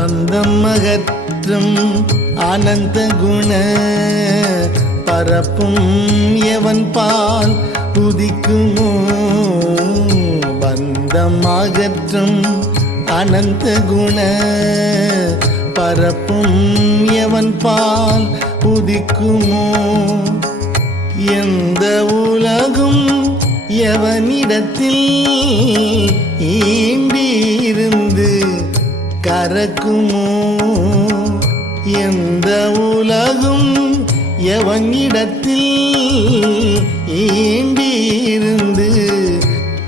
பந்தம் அகற்றும் அனந்த குண பரப்பும் எவன் பால் உதிக்குமோ பந்தம் அகற்றும் அனந்த குண பரப்பும் எவன் பால் உதிக்குமோ எந்த உலகும் எவனிடத்தில் ஈண்டியிருந்து கரக்குமோ எந்த உலகும் எவனிடத்தில் ஈண்டியிருந்து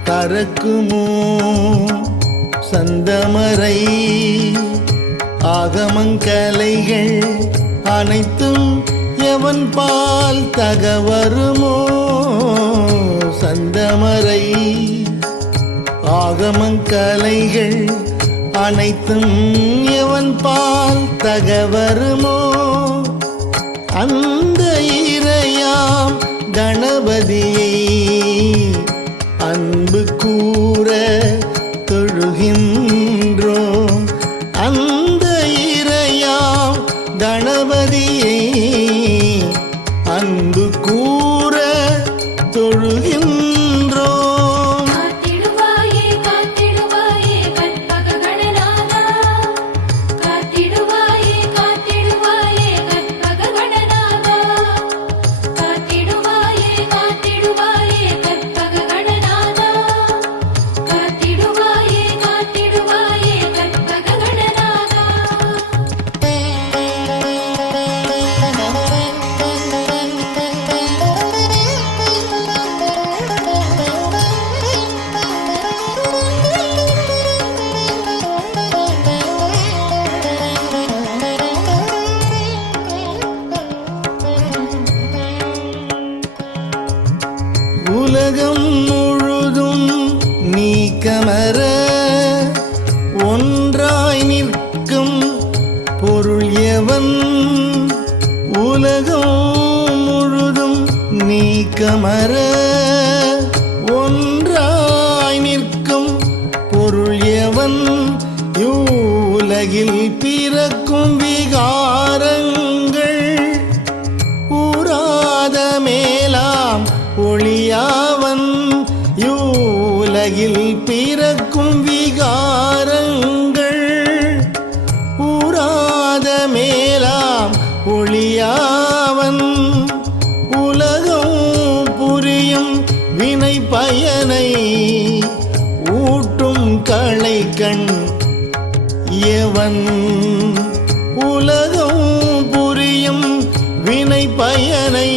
கரக்குமோ சந்தமரை ஆகமங்கலைகள் அனைத்தும் எவன் பால் தகவருமோ சந்தமரை ஆகமங்கலைகள் அனைத்தும் எவன் பால் தகவருமோ அந்த இறையாம் கணபதியை அன்பு கூற தொழுகின்றோம் அந்த இறையாம் கணபதியை அன்பு கூற தொழுகின்றோம். உலகம் முழுதும் நீக்கமர ஒன்றாய் நிற்கும் பொருள் எவன் உலகம் முழுதும் நீக்கமர ஒன்றாய் நிற்கும் பொருள் எவன் இவ்வுலகில் பிறக்கும் விகாரங்கள் ஊராத மேலாம் ஒளியாவன் யூலகில் பிறக்கும் விகாரங்கள் ஊராத மேலாம் ஒளியாவன் உலகம் புரியும் வினை பயனை ஊட்டும் களை கண் எவன் உலகம் புரியும் வினை பயனை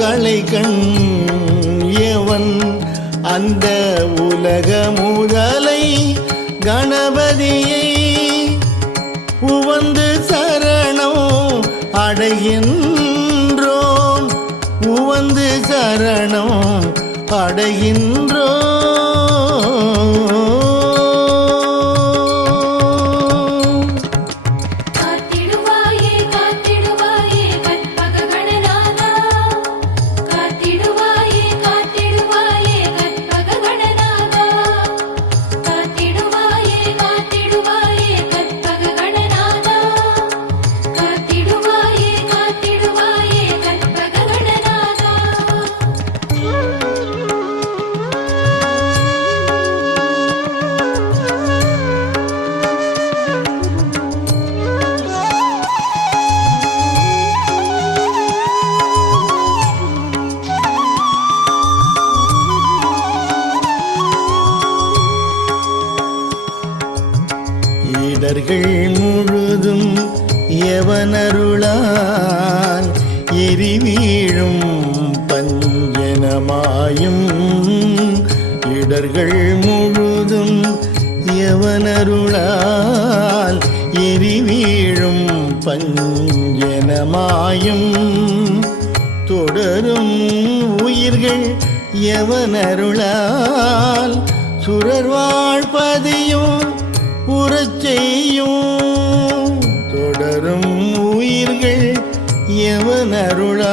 களைகண் எவன் அந்த உலக முதலை கணபதியை உவந்து சரணம் அடைகின்றோம் உவந்து சரணம் அடைகின்றோம். இடர்கள் முழுதும் எவனருளால் எரிவீழும் பஞ்சனமாயும் இடர்கள் முழுதும் எவனருளால் எரிவீழும் பஞ்சனமாயும் தொடரும் உயிர்கள் எவனருளால் சுரர் வாழ்பதியும் உறச்செய்யும் தொடரும் உயிர்கள் எவனருளால்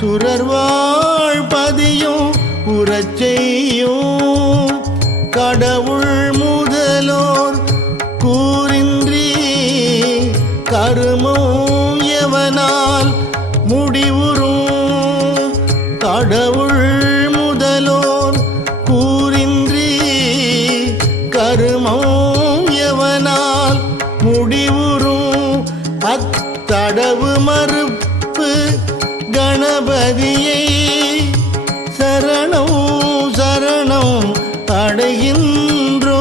சுரர் வாழ்பதியும் உறச்செய்யும் கடவுள் முதல் கருமம் எவனால் முடிவுறும் அத்தடவு மறுப்பு கணபதியை சரணம் சரணம் அடைகின்றோம்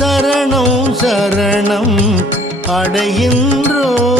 சரணம் சரணம் அடைகின்றோம்.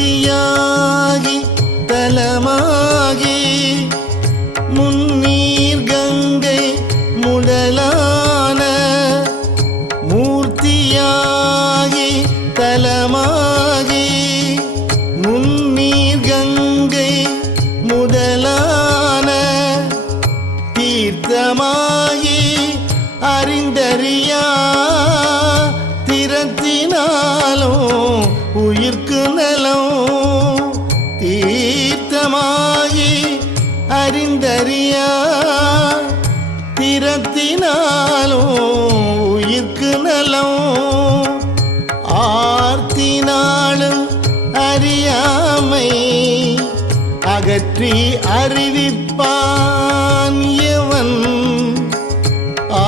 மூர்த்தியாகி தலமாகி முன்னீர் கங்கை முதலான மூர்த்தியாகி தலமாகி முன்னீர் கங்கை முதலான தீர்த்தமாகி அறிந்தறியா திறத்தினாலும் உயிர்க்கு நலம் தீர்த்தமாகி அறிந்தறியா திறத்தினாலும் உயிர்க்கு நலம் ஆர்த்தினாலும் அறியாமை அகற்றி அறிவிப்பான் எவன்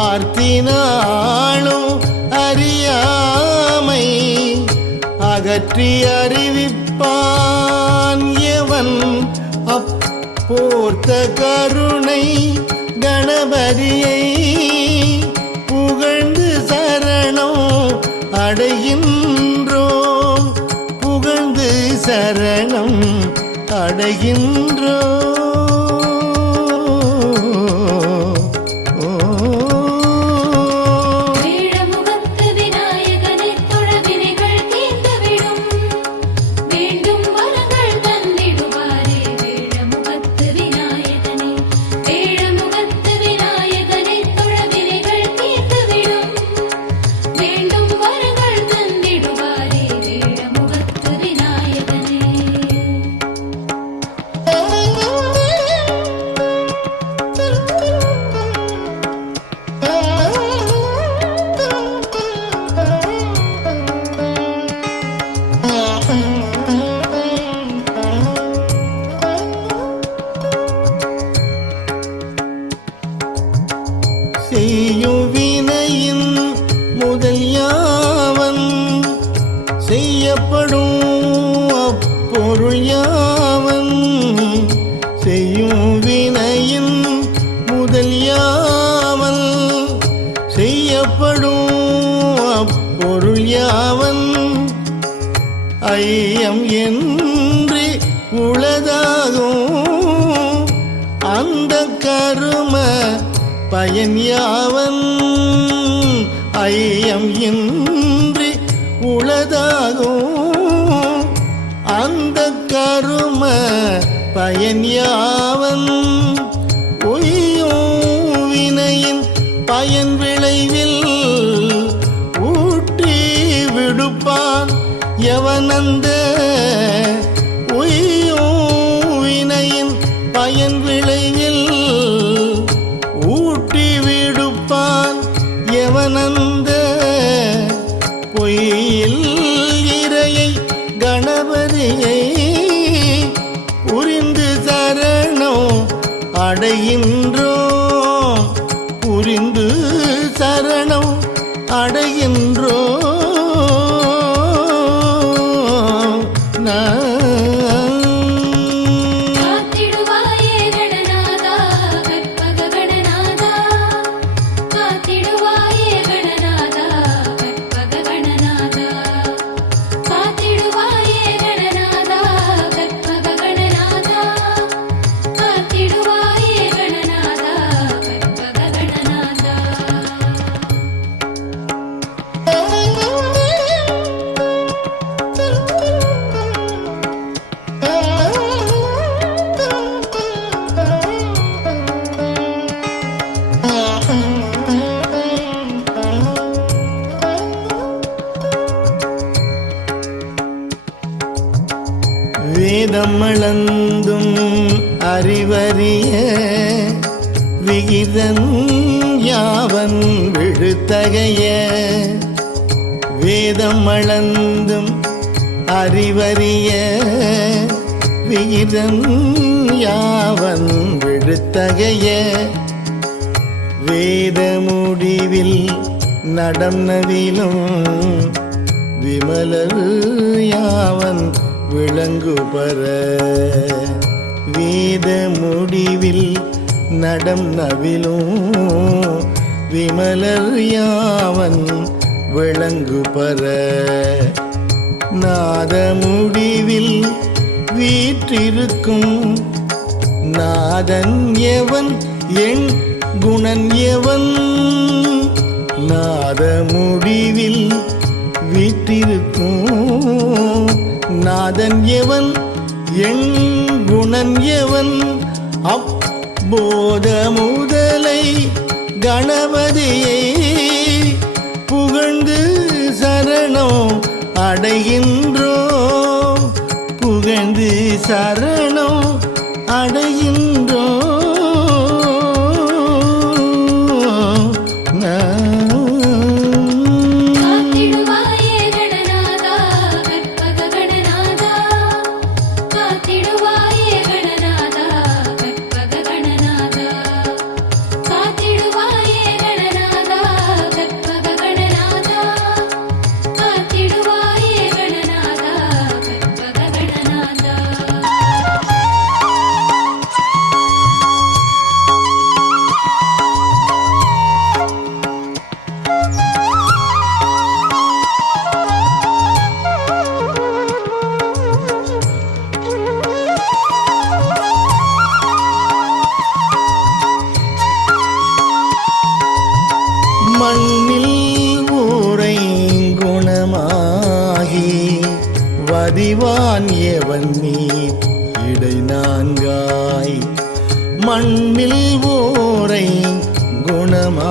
ஆர்த்தினாலும் அறியாமை அகற்றி அறிவிப்பான் எவன் அப்போர்த்த கருணை கணபதியை புகழ்ந்து சரணம் அடைகின்றோம் புகழ்ந்து சரணம் அடைகின்றோம். செய்யும் வினையின் முதல் யாவன் செய்யப்படும் அப்பொருள் யாவன் செய்யும் வினையின் முதல் யாவன் செய்யப்படும் அப்பொருள் யாவன் ஐயம் என்று உளதாகும் அந்த கரும பயன் யாவன் ஐயம் இன்றி உளதாகும் அந்த கரும பயன் யாவன் ஒய்யும் வினையின் பயன் விளைவில் ஊட்டி விடுப்பான் எவனந்த ஒய்யும் வினையின் பயன் விளைவில் எவனந்த பொய்யில் இறையை கணபதியை புரிந்து சரணம் அடைகின்றோம் புரிந்து சரணம் அடைகின்றோம். காத்திடுவாயே கணநாதா வேதம் அளந்தும் அறிவறிய விகிதன் யாவன் விழுத்தகைய வேதம் அளந்தும் அறிவறிய விகிதன் யாவன் விழுத்தகைய வேத முடிவில் நடம் நவிலும் விமலர் யாவன் விளங்குபர வேத முடிவில் நடம் நவிலும் விமலர் யாவன் விளங்குபர நாத முடிவில் வீற்றிருக்கும் நாதன் எவன் என் குணன் எவன் நாத முடிவில் வீற்றிருக்கும் நாதன் எவன் என் குணன் எவன் அப்போத முதலை கணபதியை புகழ்ந்து சரணம் அடைகின்றோம் புகழ்ந்து சரணம் அடைகின்றோம். மண்ணில் ஊரை குணமாகி வதிவான் எவன் நீ இடை நான்காய் மண்ணில் ஊரை குணமாகி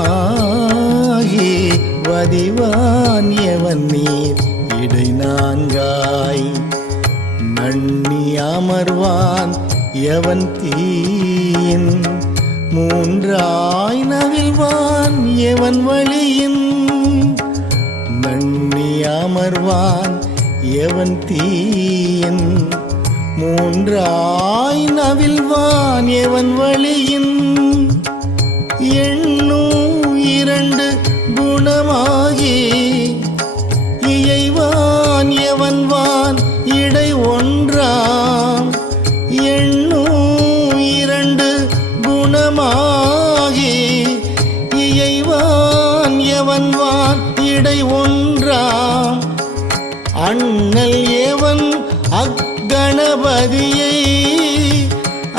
வதிவான் எவன் நீ இடை நான்காய் நன்னி அமர்வான் எவன் தீயின் மூன்றாய் நவில்வான் எவன் வழியின் நன்னி அமர்வான் எவன் தீயின் மூன்றாய் நவில்வான் எவன் வழியின் எண்ணும் இரண்டு குணமாகி இயைவான் எவன்வான் இடை ஒன்றாம் எண்ணும் இரண்டு குணமாகி இயைவான் எவன்வான் இடை ஒன்றாம் அண்ணல் எவன் அக்கணபதியை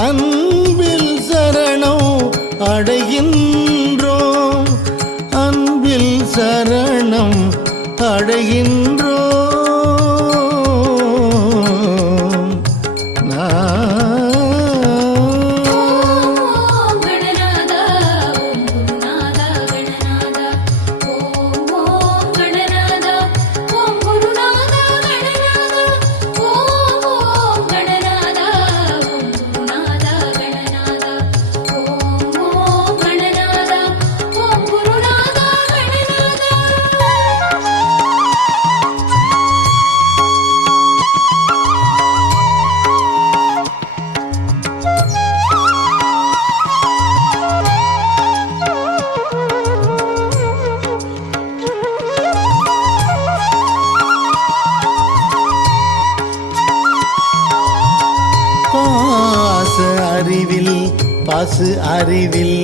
அன்பில் சரணம் அடைகின்றோம் அன்பில் சரணம் அடைகின்றோம். அறிவில் பாசு அறிவில்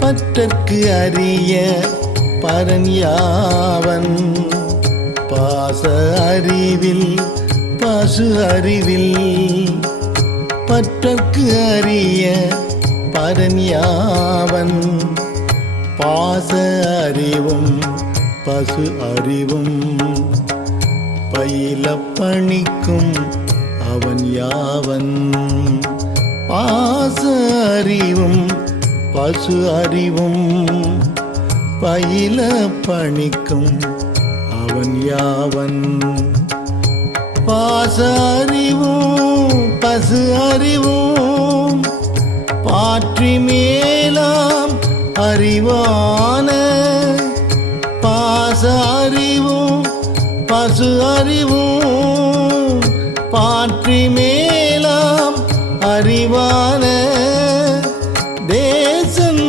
பற்றற்கு அறிய பரன் யாவன் பாச அறிவில் பாசு அறிவில் பற்றற்கு அறிய பரன் யாவன் பாச அறிவும் பசு அறிவும் பயில பணிக்கும் அவன் யாவன் பாச அறிவும் பசு அறிவும் பயில பணிக்கும் அவன் யாவன் பாச அறிவும் பசு அறிவும் பாற்றி மேலாம் அறிவான பாச அறிவும் பசு அறிவும் பாற்றி மேலாம் அறிவான தேசன்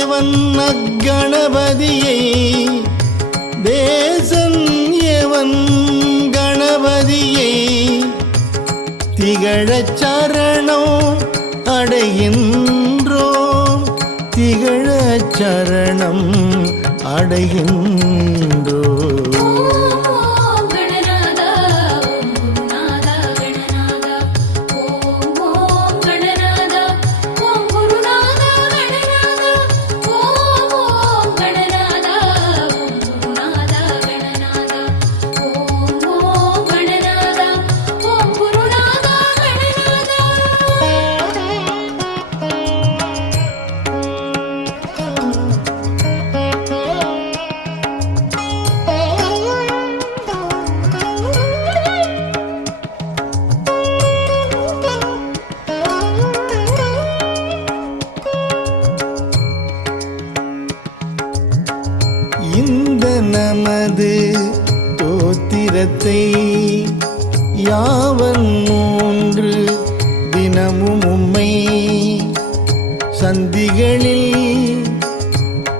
எவன் அக்கணபதியை தேசன் எவன் கணபதியை திகழச் சரணம் அடைகின்றோம் திகழச் சரணம் அடைகின்றோம். இந்த நமது தோத்திரத்தை யாவன் மூன்று தினமும் உம்மை சந்திகளில்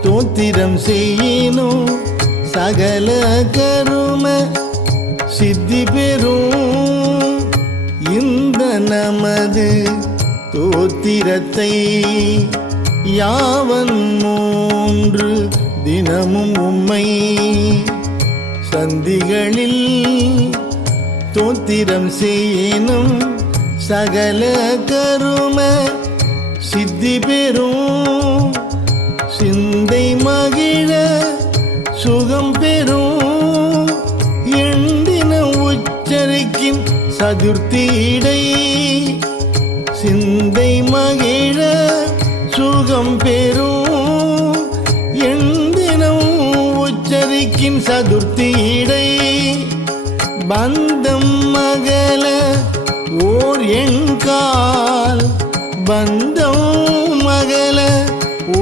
தோத்திரம் செய்யினும் சகல கரும சித்தி பெறும். இந்த நமது தோத்திரத்தை யாவன் மூன்று தினமும் உம்மை சந்திகளில் தோத்திரம் செய்யினும் சகல கரும சித்தி பெறும். சிந்தை மகிழ சுகம் பெறும் எண்டின உச்சரிக்கும் சதுர்த்திடை சிந்தை மகிழ சுகம் பெறும் எண்டினம் உச்சரிக்கும் சதுர்த்திடை பந்தம் மகள ஓர் எண்கால் பந்தம் மகள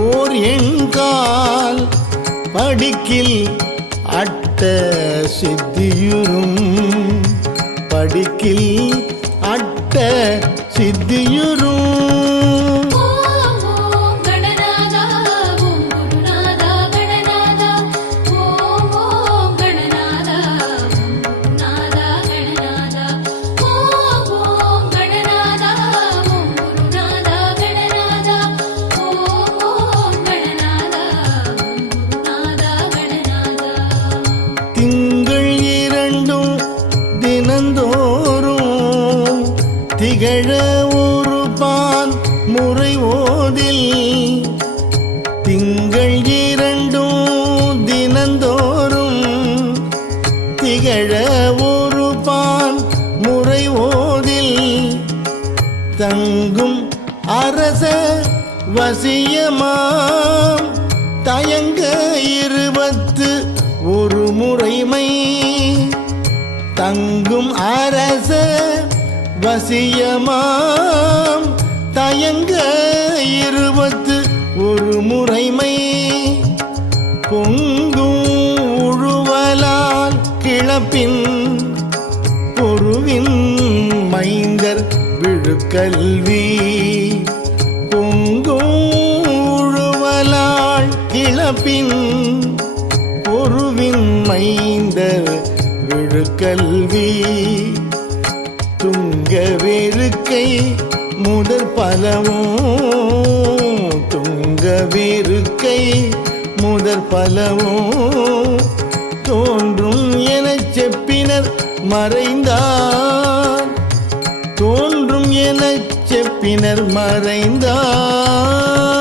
ஓர் எண்கால் படிக்கில் அட்ட சித்தியுறும் படிக்கில் அட்ட சித்தியுறும். திங்கள் இரண்டும் தினந்தோறும் திகழ உருபான் முறை ஓதில் திங்கள் இரண்டும் தினந்தோறும் திகழ உருபான் முறை ஓதில் தங்கும் அரச வசியமாம் தயங்க 21 முறைமை தங்கும் அரச வசியமாம் தயங்க 21 முறைமை பொங்கும் உழுவலால் கிளப்பின் பொருவின் மைந்தர் விழுக்கல்வி பொங்கும் உழுவலால் கிளப்பின் பொருவின் மைந்தர் விழுக்கல்வி துங்க வேறுக்கை முதற் பலவும் துங்க வேறுக்கை முதற் பலவும் தோன்றும் எனச் செப்பினர் மறைந்தார் தோன்றும் எனச் செப்பினர் மறைந்தார்.